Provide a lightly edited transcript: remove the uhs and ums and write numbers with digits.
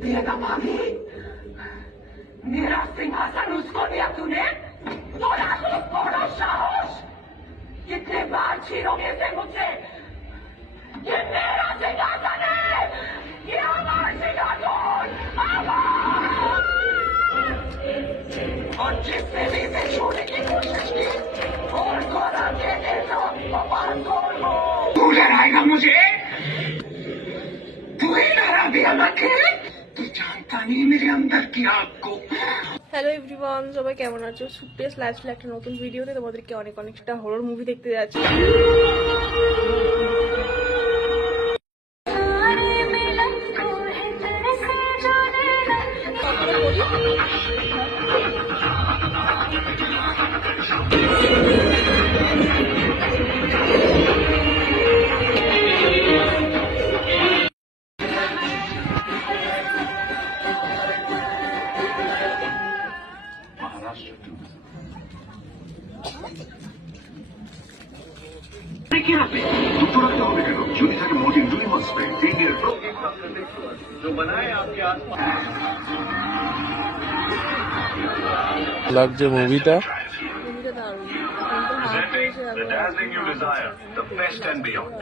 बेटा भाभी, मेरा सिंहासन उसको दिया तूने? तोरा तो बड़ा साहस! कितने बार छीनोगे से मुझसे? ये मेरा सिंहासन है! ये हमारा सिंहासन! और जिसने भी इसे छूने की कोशिश की, और को रखे देता भगवान को तू डराएगा मुझे? तू ही डरा दिया रखे? तू जानता नहीं मेरे अंदर की आग को। হ্যালো এভরিওয়ান, সবাই কেমন আছো? সুপ্রিয়াস লাইফস্টাইল একটা নতুন ভিডিওতে তোমাদেরকে অনেক অনেকটা হরর মুভি দেখতে যাচ্ছি। दुखो रखते हो केन যদি থাকে মোটিন ডুইমাস স্প্রে 3 ইয়ার जो बनाए आपके आसपास লাগছে মুভিটা মুভিটা দারুণ, এখন তো হাত হয়েছে, the dazzling you desire the best and beyond